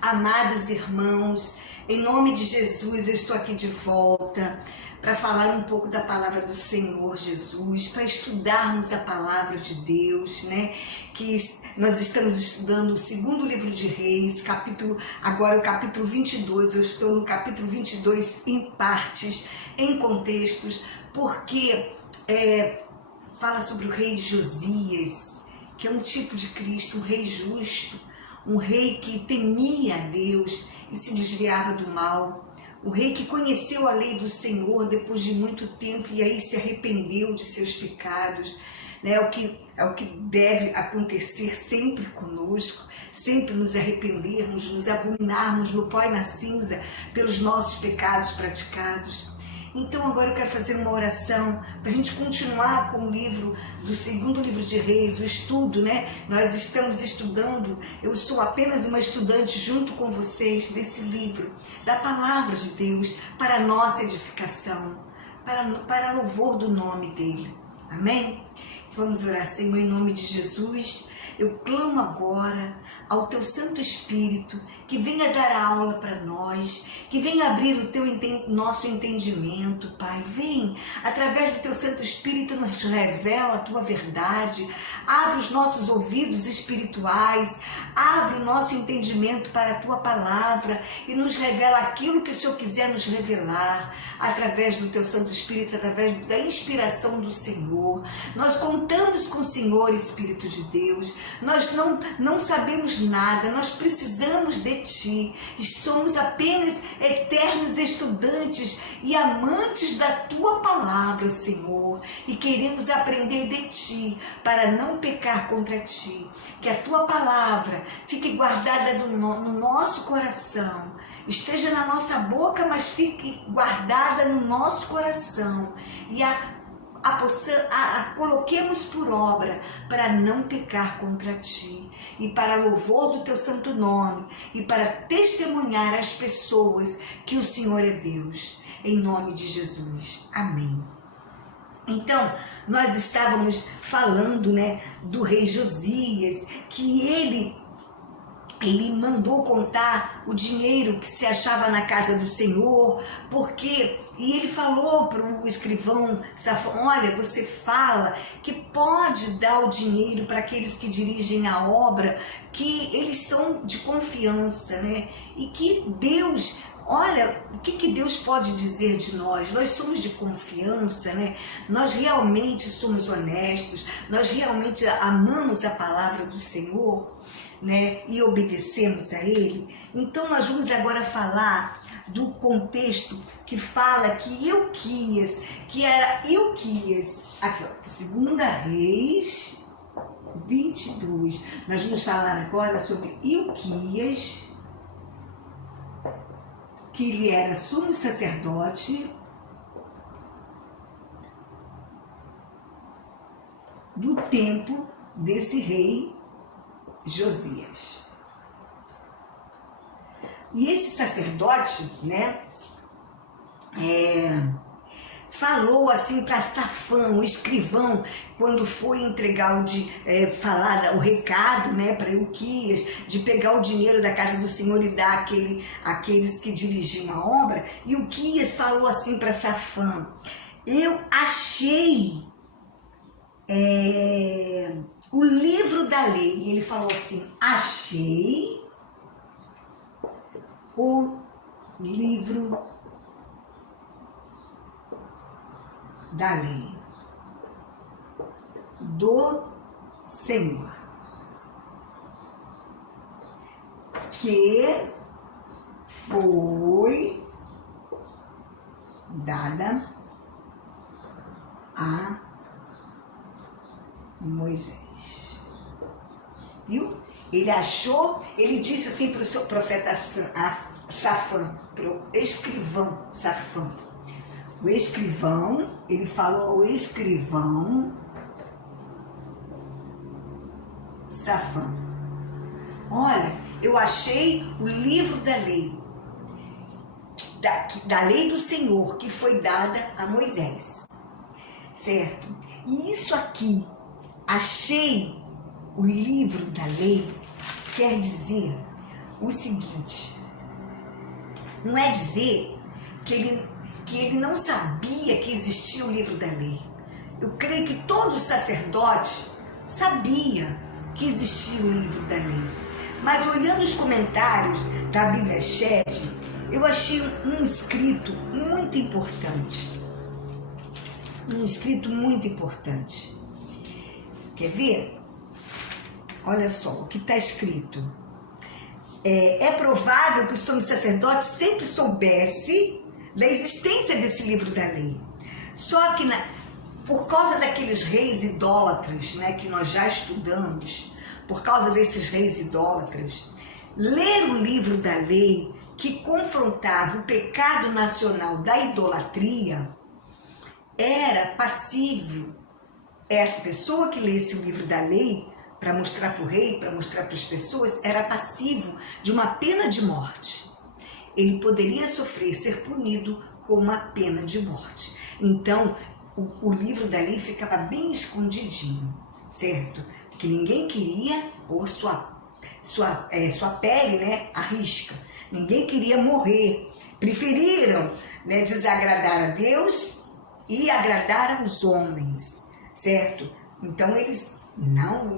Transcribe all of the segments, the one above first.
Amados irmãos, em nome de Jesus eu estou aqui de volta para falar um pouco da palavra do Senhor Jesus, para estudarmos a palavra de Deus, né? Que nós estamos estudando o segundo livro de Reis, agora o capítulo 22, eu estou no capítulo 22 em partes, em contextos, porque fala sobre o rei Josias, que é um tipo de Cristo, um rei justo, um rei que temia a Deus e se desviava do mal, um rei que conheceu a lei do Senhor depois de muito tempo e aí se arrependeu de seus pecados, né? É o que deve acontecer sempre conosco, sempre nos arrependermos, nos abominarmos no pó e na cinza pelos nossos pecados praticados. Então agora eu quero fazer uma oração para a gente continuar com o livro do segundo livro de Reis, o estudo, né? Nós estamos estudando, eu sou apenas uma estudante junto com vocês desse livro, da palavra de Deus, para a nossa edificação, para louvor do nome dele. Amém? Vamos orar, Senhor, em nome de Jesus. Eu clamo agora ao Teu Santo Espírito que venha dar aula para nós, que venha abrir o nosso entendimento, Pai. Vem, através do Teu Santo Espírito, nos revela a Tua verdade, abre os nossos ouvidos espirituais, abre o nosso entendimento para a Tua palavra e nos revela aquilo que o Senhor quiser nos revelar, através do Teu Santo Espírito, através da inspiração do Senhor. Nós contamos com o Senhor, Espírito de Deus. Nós não sabemos nada, nós precisamos de Ti. Somos apenas eternos estudantes e amantes da Tua palavra, Senhor. E queremos aprender de Ti para não pecar contra Ti. Que a Tua palavra fique guardada no nosso coração. Esteja na nossa boca, mas fique guardada no nosso coração. E a coloquemos por obra para não pecar contra Ti. E para louvor do Teu santo nome. E para testemunhar às pessoas que o Senhor é Deus. Em nome de Jesus. Amém. Então, nós estávamos falando, né, do rei Josias, que ele mandou contar o dinheiro que se achava na casa do Senhor, e ele falou para o escrivão Safã: olha, você fala que pode dar o dinheiro para aqueles que dirigem a obra, que eles são de confiança, né? E que Deus, olha, o que Deus pode dizer de nós? Nós somos de confiança, né? Nós realmente somos honestos, nós realmente amamos a palavra do Senhor, né? E obedecemos a Ele. Então nós vamos agora falar do contexto que fala que Ilquias, aqui ó, 2 Reis 22, nós vamos falar agora sobre Ilquias, que ele era sumo sacerdote do tempo desse rei Josias. E esse sacerdote, né, falou assim para Safã, o escrivão, quando foi entregar o recado, né, para Ilquias, de pegar o dinheiro da casa do Senhor e dar àqueles que dirigiam a obra. E Ilquias falou assim para Safã: eu achei o livro da lei. E ele falou assim: achei o livro da lei do Senhor, que foi dada a Moisés. Viu? Ele achou, ele disse assim para o seu profeta Safã, para o escrivão Safã. O escrivão, ele falou ao escrivão Safã: olha, eu achei o livro da lei, da lei do Senhor, que foi dada a Moisés, certo? E isso aqui, achei o livro da lei, quer dizer o seguinte, não é dizer que ele não sabia que existia o livro da lei. Eu creio que todo sacerdote sabia que existia o livro da lei. Mas olhando os comentários da Bíblia Shed, eu achei um escrito muito importante. Um escrito muito importante. Quer ver? Olha só o que está escrito. É provável que o sumo sacerdote sempre soubesse da existência desse livro da lei. Só que por causa daqueles reis idólatras, né, que nós já estudamos, por causa desses reis idólatras, ler o livro da lei que confrontava o pecado nacional da idolatria era passível. Essa pessoa que lesse o livro da lei para mostrar para o rei, para mostrar para as pessoas, era passível de uma pena de morte. Ele poderia sofrer, ser punido com uma pena de morte. Então, o livro da lei ficava bem escondidinho, certo? Que ninguém queria pôr sua pele, né, à risca. Ninguém queria morrer. Preferiram, né, desagradar a Deus e agradar aos homens, certo? Então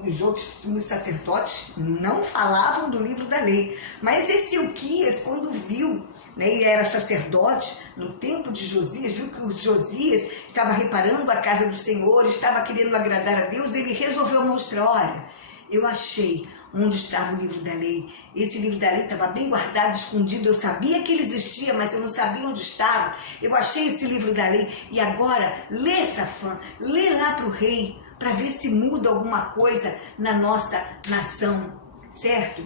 os outros sacerdotes não falavam do livro da lei. Mas esse Ilquias, quando viu, né, ele era sacerdote no tempo de Josias, viu que o Josias estava reparando a casa do Senhor, estava querendo agradar a Deus, ele resolveu mostrar, olha, eu achei onde estava o livro da lei. Esse livro da lei estava bem guardado, escondido. Eu sabia que ele existia, mas eu não sabia onde estava. Eu achei esse livro da lei. E agora, lê, Safã, lê lá para o rei, para ver se muda alguma coisa na nossa nação, certo?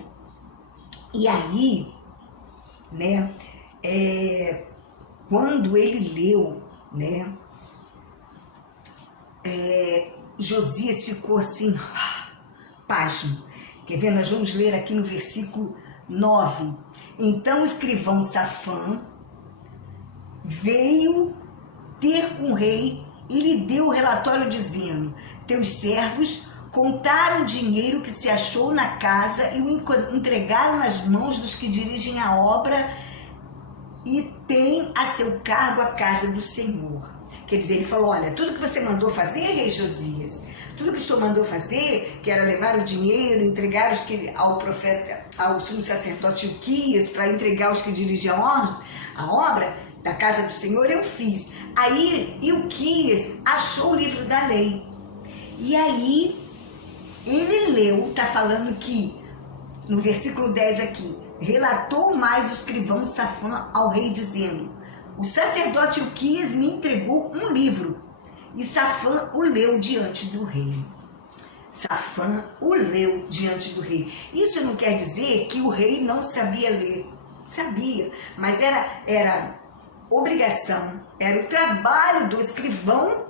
E aí, né, quando ele leu, né, Josias ficou assim, pasmo. Quer ver? Nós vamos ler aqui no versículo 9. Então o escrivão Safã veio ter com o rei e lhe deu o relatório dizendo: teus servos contaram o dinheiro que se achou na casa e o entregaram nas mãos dos que dirigem a obra e têm a seu cargo a casa do Senhor. Quer dizer, ele falou, olha, tudo que você mandou fazer, rei Josias, tudo que o senhor mandou fazer, que era levar o dinheiro, entregar os que, ao profeta, ao sumo sacerdote Ilquias, para entregar os que dirigiam a obra da casa do Senhor, eu fiz. Aí Ilquias achou o livro da lei. E aí ele leu, está falando que, no versículo 10 aqui, relatou mais o escrivão Safã ao rei, dizendo: o sacerdote Ilquias me entregou um livro. E Safã o leu diante do rei. Safã o leu diante do rei. Isso não quer dizer que o rei não sabia ler. Sabia, mas era obrigação, era o trabalho do escrivão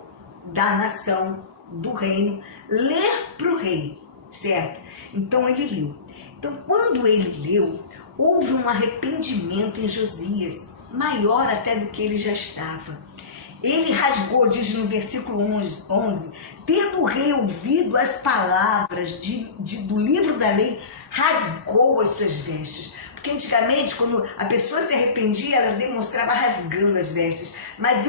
da nação, do reino, ler para o rei, certo? Então ele leu. Então quando ele leu, houve um arrependimento em Josias, maior até do que ele já estava. Ele rasgou, diz no versículo 11, tendo o rei ouvido as palavras do livro da lei, rasgou as suas vestes. Porque antigamente, quando a pessoa se arrependia, ela demonstrava rasgando as vestes. Mas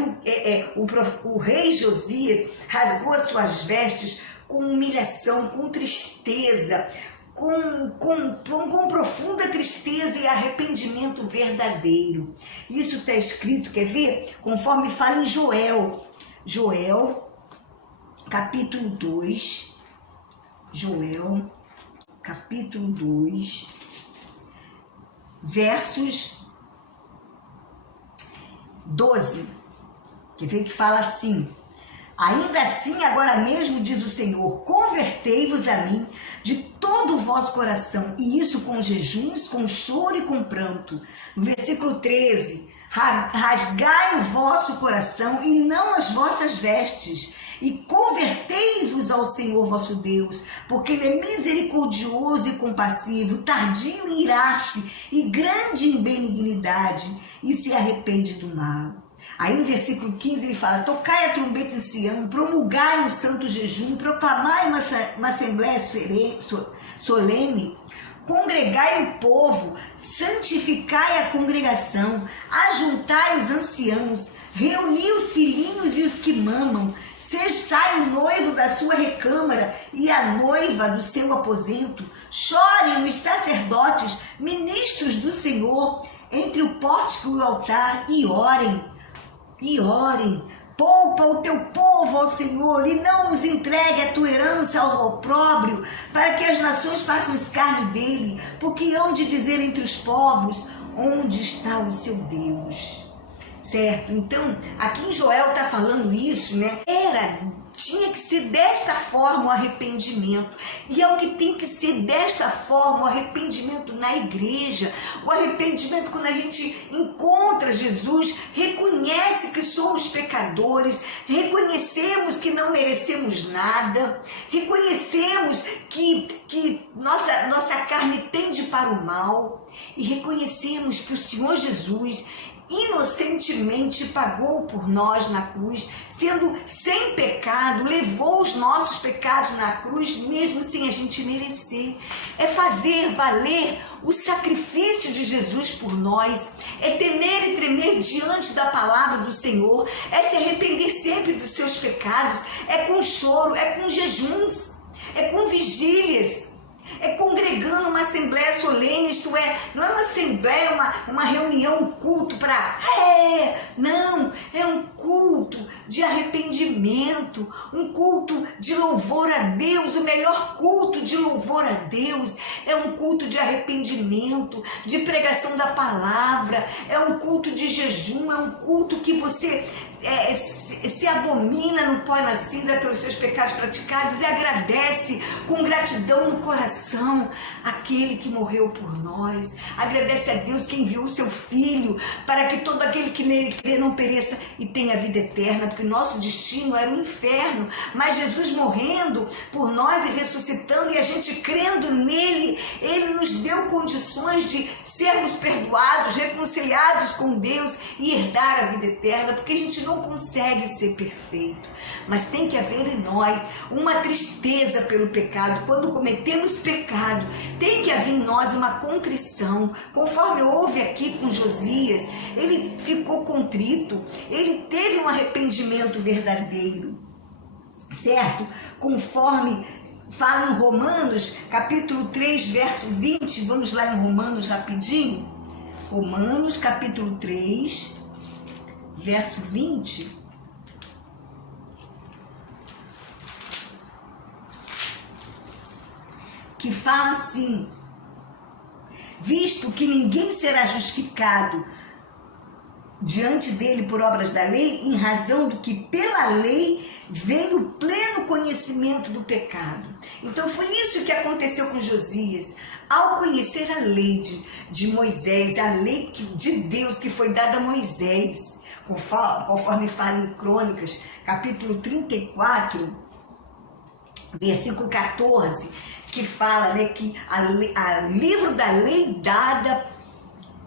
o rei Josias rasgou as suas vestes com humilhação, com tristeza, com profunda tristeza e arrependimento verdadeiro. Isso está escrito, quer ver? Conforme fala em Joel, capítulo 2, Joel, capítulo 2, versos 12, quer ver que fala assim: ainda assim, agora mesmo, diz o Senhor, convertei-vos a mim de todo o vosso coração, e isso com jejuns, com choro e com pranto. No versículo 13, rasgai o vosso coração e não as vossas vestes, e convertei-vos ao Senhor vosso Deus, porque Ele é misericordioso e compassivo, tardio em irar-se e grande em benignidade, e se arrepende do mal. Aí no versículo 15 ele fala: tocai a trombeta em Sião, promulgai um santo jejum, proclamai uma assembleia solene, congregai o povo, santificai a congregação, ajuntai os anciãos, reuni os filhinhos e os que mamam, sai o noivo da sua recâmara e a noiva do seu aposento, chorem os sacerdotes, ministros do Senhor, entre o pórtico e o altar, e orem. Poupa o teu povo ao Senhor e não os entregue a tua herança ao opróbrio, para que as nações façam escárnio dele, porque hão de dizer entre os povos, onde está o seu Deus? Certo? Então, aqui em Joel está falando isso, né? Tinha que ser desta forma o arrependimento. E é o que tem que ser desta forma o arrependimento na igreja. O arrependimento quando a gente encontra Jesus, reconhece que somos pecadores, reconhecemos que não merecemos nada, reconhecemos que nossa carne tende para o mal e reconhecemos que o Senhor Jesus inocentemente pagou por nós na cruz, sendo sem pecado, levou os nossos pecados na cruz, mesmo sem a gente merecer. É fazer valer o sacrifício de Jesus por nós, é temer e tremer diante da palavra do Senhor, é se arrepender sempre dos seus pecados, é com choro, é com jejuns, é com vigílias, é congregando uma assembleia solene, isto é, não é uma assembleia, uma reunião, um culto para... não, é um culto de arrependimento, um culto de louvor a Deus. O melhor culto de louvor a Deus é um culto de arrependimento, de pregação da palavra, é um culto de jejum, é um culto que você se abomina no pó e na cinza pelos seus pecados praticados e agradece com gratidão no coração aquele que morreu por nós. Agradece a Deus que enviou o seu Filho para que todo aquele que nele crê não pereça e tenha vida eterna, porque nosso destino era o inferno, mas Jesus morrendo por nós e ressuscitando e a gente crendo nele, ele nos deu condições de sermos perdoados, reconciliados com Deus e herdar a vida eterna, porque a gente não consegue ser perfeito, mas tem que haver em nós uma tristeza pelo pecado. Quando cometemos pecado, tem que haver em nós uma contrição, conforme houve aqui com Josias. Ele ficou contrito, ele teve um arrependimento verdadeiro, certo? Conforme fala em Romanos, capítulo 3, verso 20, vamos lá em Romanos rapidinho. Romanos, capítulo 3, verso 20, que fala assim: visto que ninguém será justificado diante dele por obras da lei, em razão do que pela lei veio o pleno conhecimento do pecado. Então foi isso que aconteceu com Josias. Ao conhecer a lei de Moisés, a lei de Deus que foi dada a Moisés, conforme fala em Crônicas, capítulo 34, versículo 14, que fala, né, que a livro da lei dada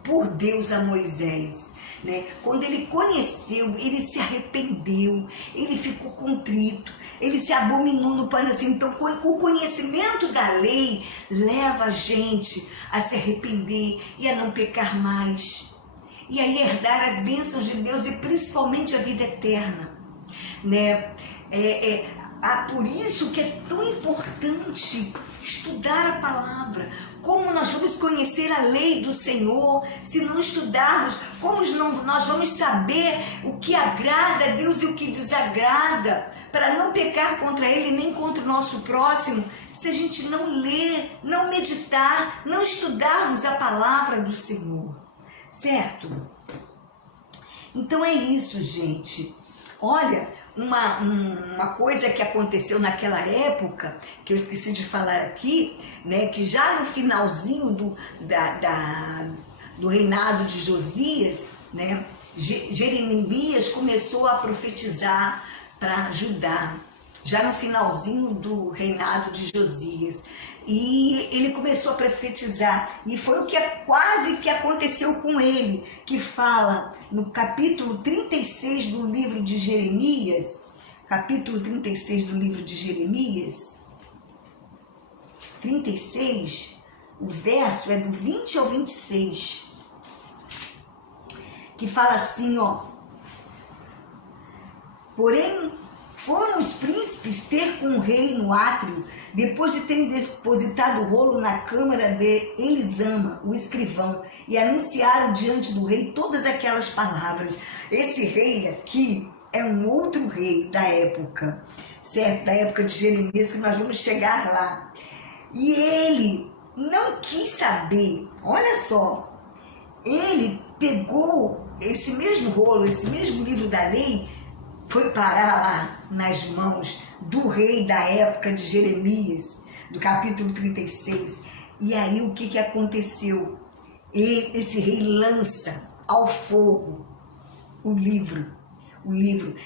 por Deus a Moisés, né? Quando ele conheceu, ele se arrependeu, ele ficou contrito, ele se abominou no pano assim. Então o conhecimento da lei leva a gente a se arrepender e a não pecar mais, e a herdar as bênçãos de Deus e principalmente a vida eterna, né? Por isso que é tão importante estudar a palavra. Como nós vamos conhecer a lei do Senhor se não estudarmos? Como nós vamos saber o que agrada a Deus e o que desagrada, para não pecar contra Ele nem contra o nosso próximo, se a gente não ler, não meditar, não estudarmos a palavra do Senhor, certo? Então é isso, gente. Olha, uma coisa que aconteceu naquela época, que eu esqueci de falar aqui, né, que já no finalzinho do reinado de Josias, né, Jeremias começou a profetizar para Judá, já no finalzinho do reinado de Josias. E ele começou a profetizar, e foi o que quase que aconteceu com ele, que fala no capítulo 36 do livro de Jeremias, capítulo 36 do livro de Jeremias, 36, o verso é do 20 ao 26, que fala assim, ó: porém, foram os príncipes ter com o rei no átrio, depois de terem depositado o rolo na câmara de Elisama, o escrivão, e anunciaram diante do rei todas aquelas palavras. Esse rei aqui é um outro rei da época, certo? Da época de Jeremias, que nós vamos chegar lá. E ele não quis saber, olha só, ele pegou esse mesmo rolo, esse mesmo livro da lei, foi parar lá nas mãos do rei da época de Jeremias, do capítulo 36. E aí o que aconteceu? Esse rei lança ao fogo o livro.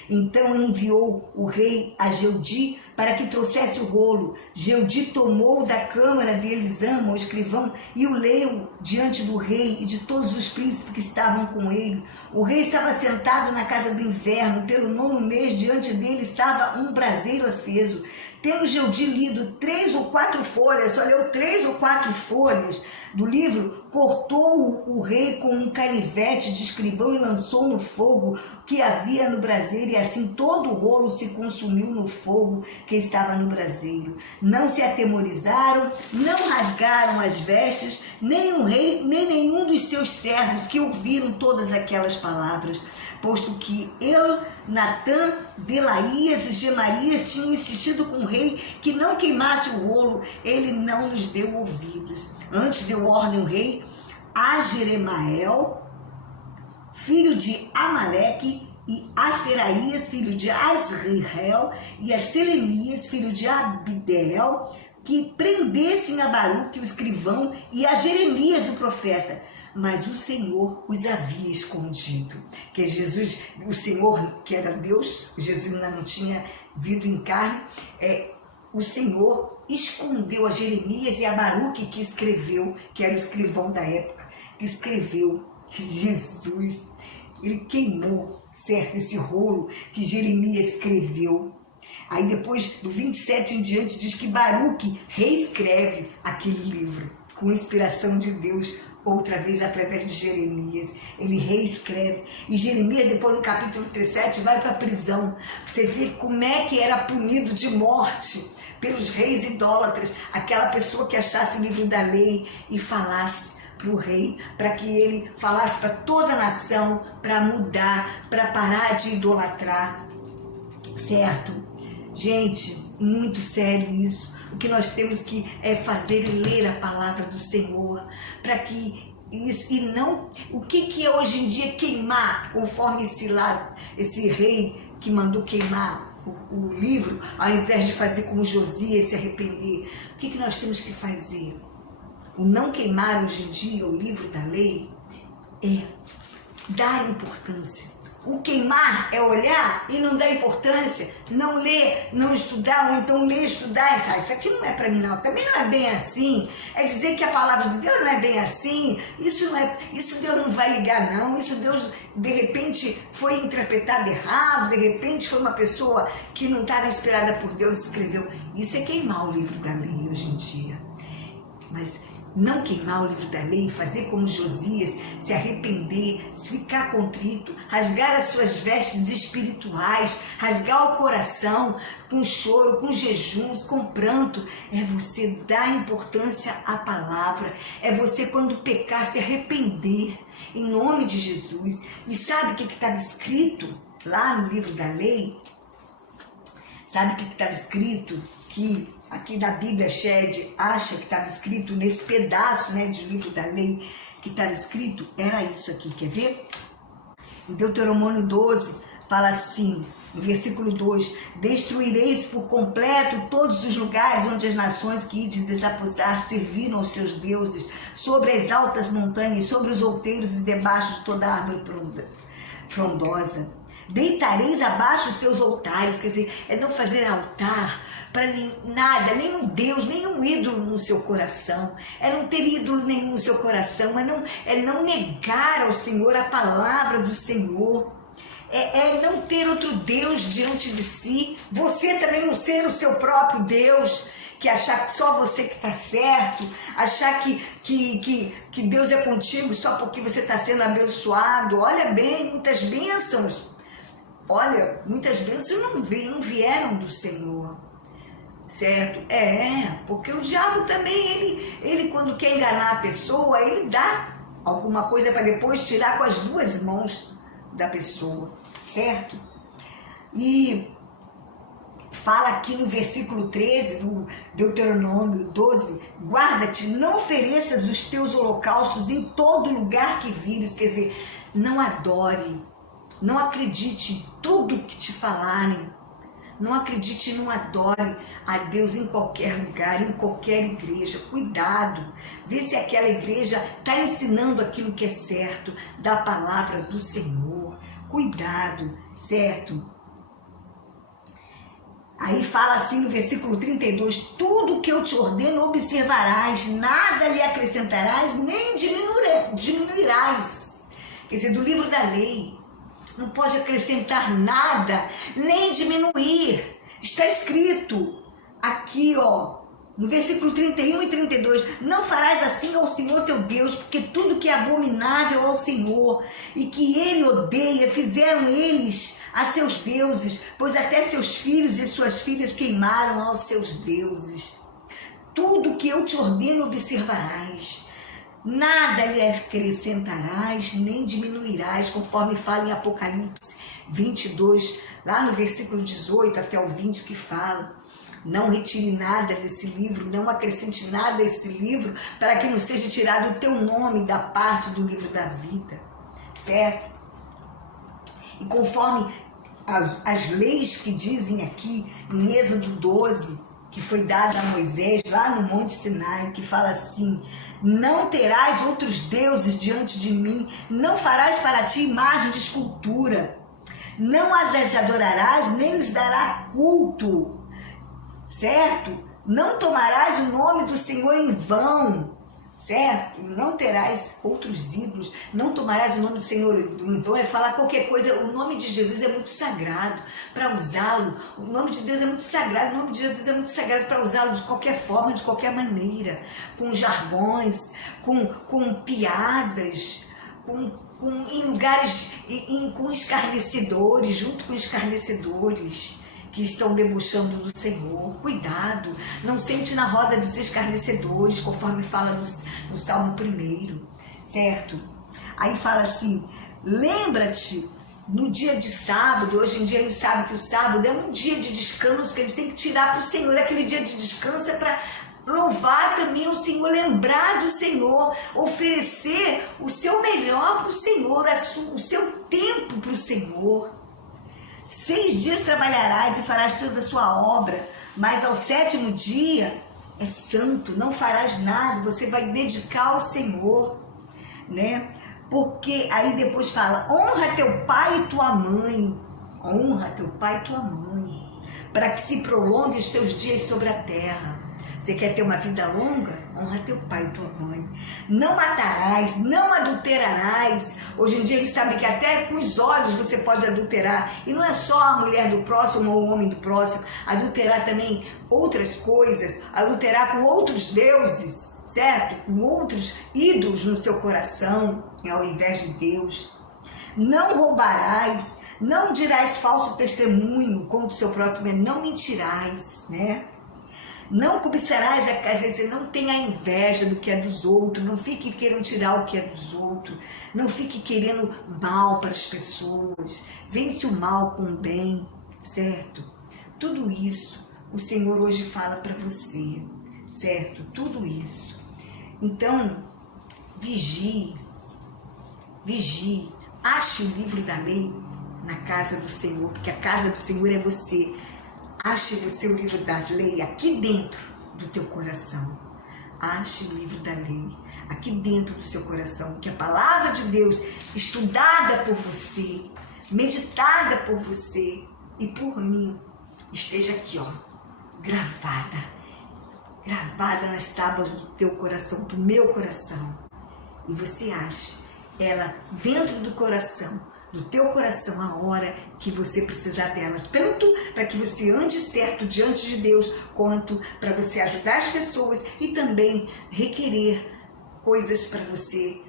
Então enviou o rei a Jeudi para que trouxesse o rolo. Jeudi tomou da câmara de Elisama, o escrivão, e o leu diante do rei e de todos os príncipes que estavam com ele. O rei estava sentado na casa do inverno, pelo 9º mês, diante dele estava um braseiro aceso. Tendo Jeudi lido 3 ou 4 folhas, só leu 3 ou 4 folhas do livro, cortou o rei com um canivete de escrivão e lançou no fogo que havia no braseiro, e assim todo o rolo se consumiu no fogo que estava no braseiro. Não se atemorizaram, não rasgaram as vestes, nem o rei, nem nenhum dos seus servos que ouviram todas aquelas palavras, posto que Elnatã, Delaías e Gemarias tinham insistido com o rei que não queimasse o rolo, ele não lhes deu ouvidos. Antes deu ordem o rei a Jeremael, filho de Amaleque, e a Seraías, filho de Asriel, e a Selemias, filho de Abideel, que prendessem a Baruque, o escrivão, e a Jeremias, o profeta. Mas o Senhor os havia escondido. Que Jesus, o Senhor, que era Deus, Jesus ainda não tinha vindo em carne, o Senhor escondeu a Jeremias e a Baruque, que escreveu, que era o escrivão da época, que escreveu. Jesus, ele queimou, certo, esse rolo que Jeremias escreveu. Aí depois, do 27 em diante, diz que Baruque reescreve aquele livro, com inspiração de Deus, outra vez através de Jeremias. Ele reescreve. E Jeremias, depois no capítulo 37, vai para a prisão. Você vê como é que era punido de morte pelos reis idólatras, aquela pessoa que achasse o livro da lei e falasse para o rei, para que ele falasse para toda a nação, para mudar, para parar de idolatrar, certo? Gente, muito sério isso. O que nós temos que fazer é ler a palavra do Senhor, para que isso, e não, o que é hoje em dia queimar, conforme esse rei que mandou queimar o livro, ao invés de fazer como Josias, se arrepender. O que nós temos que fazer? O não queimar hoje em dia o livro da lei é dar importância. O queimar é olhar e não dar importância, não ler, não estudar, ou então ler, estudar e isso aqui não é para mim não, também não é bem assim, é dizer que a palavra de Deus não é bem assim, isso Deus não vai ligar não, isso Deus de repente foi interpretado errado, de repente foi uma pessoa que não estava inspirada por Deus e escreveu. Isso é queimar o livro da lei hoje em dia. Mas não queimar o livro da lei, fazer como Josias, se arrepender, se ficar contrito, rasgar as suas vestes espirituais, rasgar o coração com choro, com jejuns, com pranto, é você dar importância à palavra, é você quando pecar se arrepender em nome de Jesus. E sabe o que estava escrito lá no livro da lei? Sabe o que estava escrito? Que aqui na Bíblia, Shed acha que estava escrito nesse pedaço, né, de livro da lei, que estava escrito, era isso aqui, quer ver? Em Deuteronômio 12, fala assim, no versículo 2, destruireis por completo todos os lugares onde as nações que ides desapossar serviram aos seus deuses, sobre as altas montanhas, sobre os outeiros e debaixo de toda árvore frondosa. Deitareis abaixo os seus altares, quer dizer, é não fazer altar para nada, nenhum Deus, nenhum ídolo no seu coração, é não ter ídolo nenhum no seu coração, é não negar ao Senhor a palavra do Senhor, é não ter outro Deus diante de si, você também não ser o seu próprio Deus, que achar que só você que está certo, achar que Deus é contigo só porque você está sendo abençoado. Olha bem, muitas bênçãos não vieram do Senhor, certo? Porque o diabo também, ele quando quer enganar a pessoa, ele dá alguma coisa para depois tirar com as duas mãos da pessoa, certo? E fala aqui no versículo 13 do Deuteronômio 12, guarda-te, não ofereças os teus holocaustos em todo lugar que vires, quer dizer, não adore, não acredite em tudo que te falarem, não acredite e não adore a Deus em qualquer lugar, em qualquer igreja. Cuidado, vê se aquela igreja está ensinando aquilo que é certo da palavra do Senhor. Cuidado, certo? Aí fala assim no versículo 32, tudo que eu te ordeno observarás, nada lhe acrescentarás, nem diminuirás. Quer dizer, do livro da lei, não pode acrescentar nada, nem diminuir. Está escrito aqui, ó, no versículo 31 e 32, não farás assim ao Senhor teu Deus, porque tudo que é abominável ao Senhor e que ele odeia, fizeram eles a seus deuses, pois até seus filhos e suas filhas queimaram aos seus deuses. Tudo que eu te ordeno observarás, nada lhe acrescentarás, nem diminuirás, conforme fala em Apocalipse 22, lá no versículo 18 até o 20, que fala, não retire nada desse livro, não acrescente nada a esse livro, para que não seja tirado o teu nome da parte do livro da vida, certo? E conforme as leis que dizem aqui em Êxodo 12, que foi dada a Moisés lá no Monte Sinai, que fala assim, não terás outros deuses diante de mim, não farás para ti imagem de escultura, não as adorarás, nem lhes dará culto, certo? Não tomarás o nome do Senhor em vão, certo? Não terás outros ídolos, não tomarás o nome do Senhor em vão, é falar qualquer coisa. O nome de Jesus é muito sagrado para usá-lo, o nome de Deus é muito sagrado, o nome de Jesus é muito sagrado para usá-lo de qualquer forma, de qualquer maneira, com jargões, com piadas, em lugares, com escarnecedores, junto com escarnecedores que estão debochando do Senhor. Cuidado, não sente na roda dos escarnecedores, conforme fala no Salmo 1, certo? Aí fala assim, lembra-te no dia de sábado, hoje em dia a gente sabe que o sábado é um dia de descanso que a gente tem que tirar para o Senhor, aquele dia de descanso é para louvar também o Senhor, lembrar do Senhor, oferecer o seu melhor para o Senhor, o seu tempo para o Senhor. 6 dias trabalharás e farás toda a sua obra, mas ao 7º dia é santo, não farás nada, você vai dedicar ao Senhor, né? Porque aí depois fala, honra teu pai e tua mãe, honra teu pai e tua mãe, para que se prolongue os teus dias sobre a terra. Você quer ter uma vida longa? Honra teu pai e tua mãe. Não matarás, não adulterarás. Hoje em dia eles sabem que até com os olhos você pode adulterar. E não é só a mulher do próximo ou o homem do próximo. Adulterar também outras coisas. Adulterar com outros deuses, certo? Com outros ídolos no seu coração, ao invés de Deus. Não roubarás. Não dirás falso testemunho contra o seu próximo. Não mentirás, né? Não cobiçarás, às vezes não tenha inveja do que é dos outros, não fique querendo tirar o que é dos outros, não fique querendo mal para as pessoas, vence o mal com o bem, certo? Tudo isso o Senhor hoje fala para você, certo? Tudo isso. Então, vigie, ache o livro da lei na casa do Senhor, porque a casa do Senhor é você. Ache você o livro da lei aqui dentro do teu coração. Ache o livro da lei aqui dentro do seu coração. Que a palavra de Deus, estudada por você, meditada por você e por mim, esteja aqui, ó, gravada nas tábuas do teu coração, do meu coração. E você ache ela dentro do coração do teu coração a hora que você precisar dela, tanto para que você ande certo diante de Deus, quanto para você ajudar as pessoas e também requerer coisas para você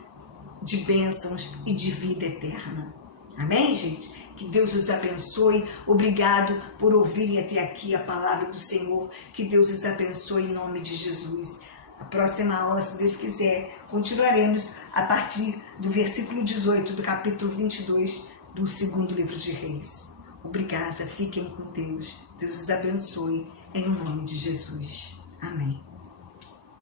de bênçãos e de vida eterna. Amém, gente? Que Deus os abençoe. Obrigado por ouvirem até aqui a palavra do Senhor. Que Deus os abençoe em nome de Jesus. A próxima aula, se Deus quiser, continuaremos a partir do versículo 18 do capítulo 22 do segundo livro de Reis. Obrigada, fiquem com Deus. Deus os abençoe em nome de Jesus. Amém.